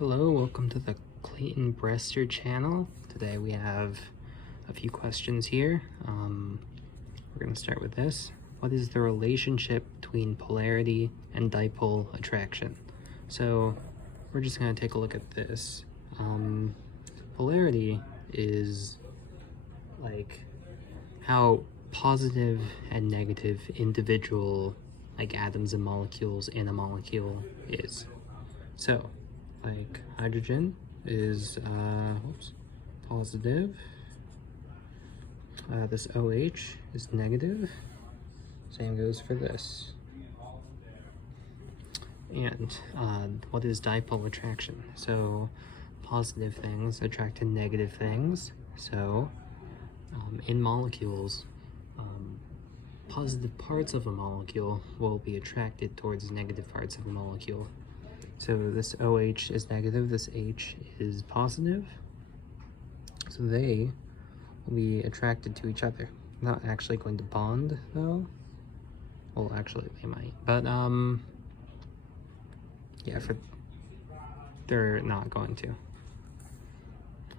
Hello, welcome to the Clayton Brester channel. Today we have a few questions here. We're going to start with this. What is the relationship between polarity and dipole attraction? So we're just going to take a look at this. Polarity is like how positive and negative individual like atoms and molecules in a molecule is. So like hydrogen is positive, this OH is negative, same goes for this. And what is dipole attraction? So positive things attract to negative things. So in molecules, positive parts of a molecule will be attracted towards negative parts of a molecule. So this OH is negative, this H is positive. So they will be attracted to each other. Not actually going to bond though. Well, actually they might, but yeah, they're not going to.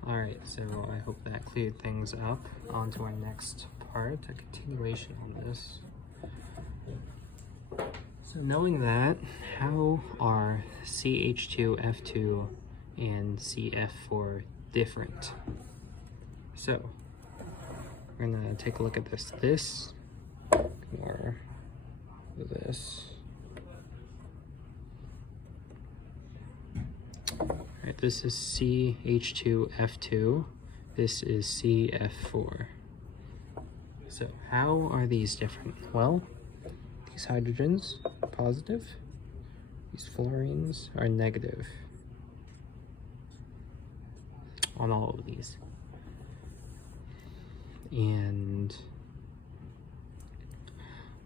All right, so I hope that cleared things up. On to our next part, a continuation on this. So knowing that, how are CH2F2 and CF4 different? So we're gonna take a look at this, or this. All right, this is CH2F2, this is CF4. So how are these different? Well, these hydrogens are positive, these fluorines are negative on all of these. And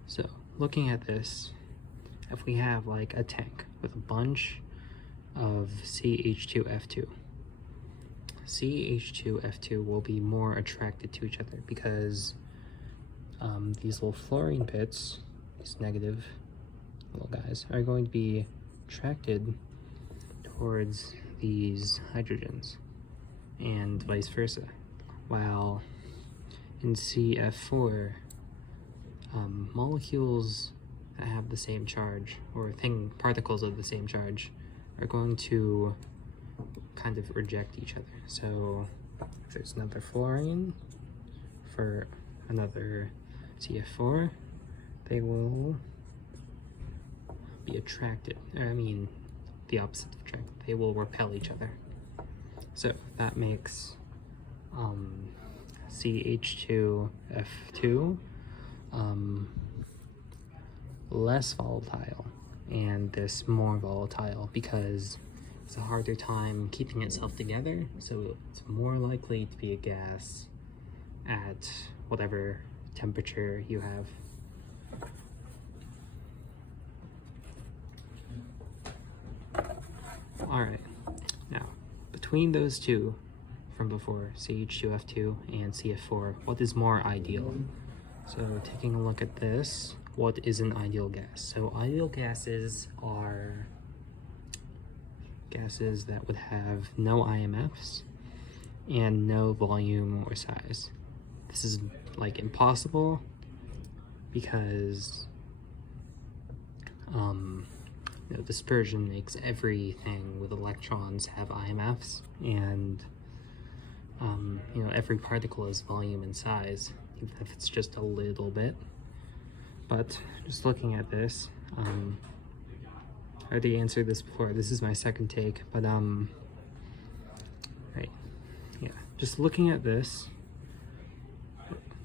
so looking at this, if we have like a tank with a bunch of CH2F2, CH2F2 will be more attracted to each other because these little fluorine pits, these negative little guys, are going to be attracted towards these hydrogens and vice versa. While in CF4, molecules that have the same charge, or particles of the same charge, are going to kind of reject each other. So if there's another fluorine for another CF4, they will be attracted. I mean, the opposite of attracted. They will repel each other. So that makes CH2F2 less volatile, and this more volatile because it's a harder time keeping itself together, so it's more likely to be a gas at whatever temperature you have. Alright, now between those two from before, CH2F2 and CF4, what is more ideal? So taking a look at this, what is an ideal gas? So ideal gases are gases that would have no IMFs and no volume or size. This is like impossible because dispersion makes everything with electrons have IMFs, and every particle has volume and size, even if it's just a little bit. But just looking at this, I already answered this before. This is my second take, but right, yeah. Just looking at this,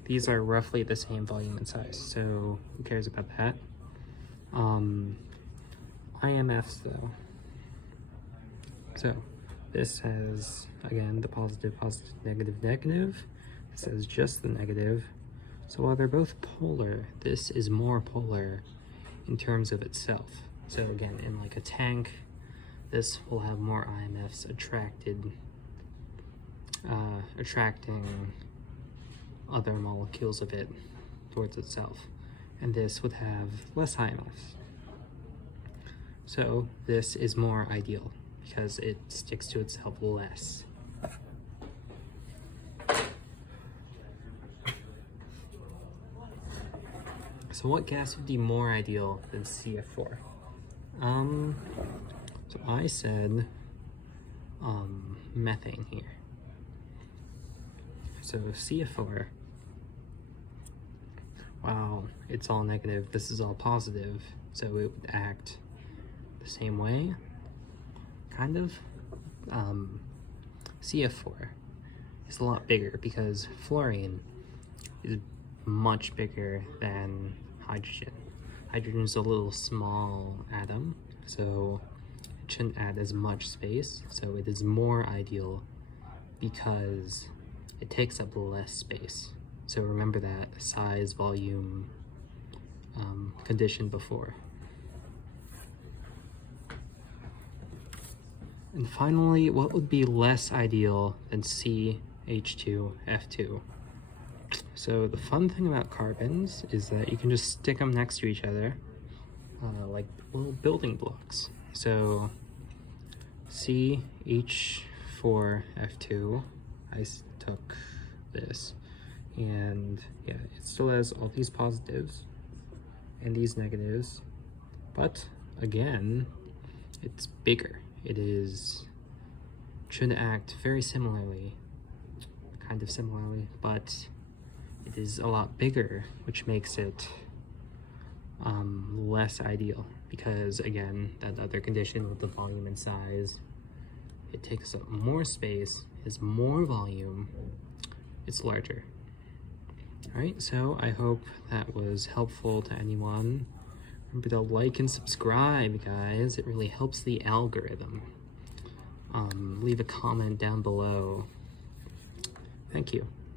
these are roughly the same volume and size, so who cares about that? IMFs though. So this has, again, the positive, positive, negative, negative. This has just the negative. So while they're both polar, this is more polar in terms of itself. So again, in like a tank, this will have more IMFs attracting other molecules of it towards itself. And this would have less IMFs. So this is more ideal. because it sticks to itself less. So what gas would be more ideal than CF4? So I said methane here. So CF4, wow, it's all negative, this is all positive, so it would act the same way, kind of. CF4 is a lot bigger because fluorine is much bigger than hydrogen. Hydrogen is a little small atom, so it shouldn't add as much space, so it is more ideal because it takes up less space. So remember that size, volume condition before. And finally, what would be less ideal than CH2F2? So the fun thing about carbons is that you can just stick them next to each other like little building blocks. So CH4F2, I took this, and yeah, it still has all these positives and these negatives, but again, it's bigger. It should act very similarly, kind of similarly, but it is a lot bigger, which makes it less ideal, because again, that other condition with the volume and size, it takes up more space, has more volume, it's larger. All right, so I hope that was helpful to anyone. Remember to like and subscribe, guys. It really helps the algorithm. Leave a comment down below. Thank you.